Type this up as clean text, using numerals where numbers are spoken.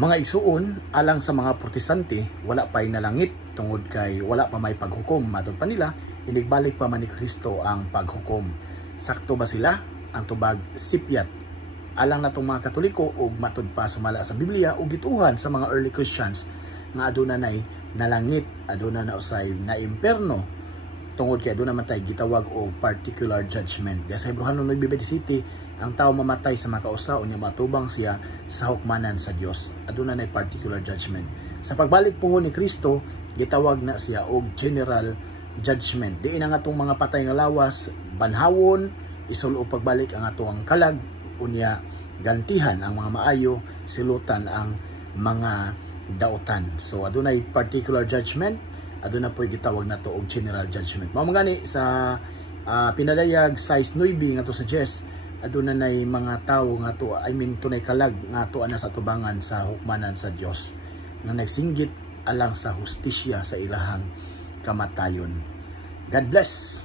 Mga igsuon, alang sa mga protestante, wala pa'y nalangit tungod kay wala pa may paghukom. Matod pa nila, inigbalik pa man ni Kristo ang paghukom. Sakto ba sila? Ang tubag sipyat. Alang natong mga Katoliko ug matod pa sumala sa Biblia ug gituhan sa mga early Christians nga aduna nay nalangit, aduna na usay na imperno. Tungod kay aduna man tay gitawag og particular judgment. Sa Hebrehanon 9:27, ang tao mamatay sa makausa unya matubang siya sa hukmanan sa Dios. Aduna nay particular judgment. Sa pagbalik puhon ni Kristo, gitawag na siya og general judgment. Diin ang atong mga patay nga lawas banhawon, isulo pagbalik ang atong kalag, unya gantihan ang mga maayo, silutan ang mga dautan. So adunay particular judgment, aduna po gitawag na to og general judgment. Mao gani sa pinadayag size 9 nga to suggest aduna nay mga tawo nga to, tunay kalag nga to ana sa tubangan sa hukmanan sa Dios nga nagsinggit alang sa hustisya sa ilahang kamatayon. God bless.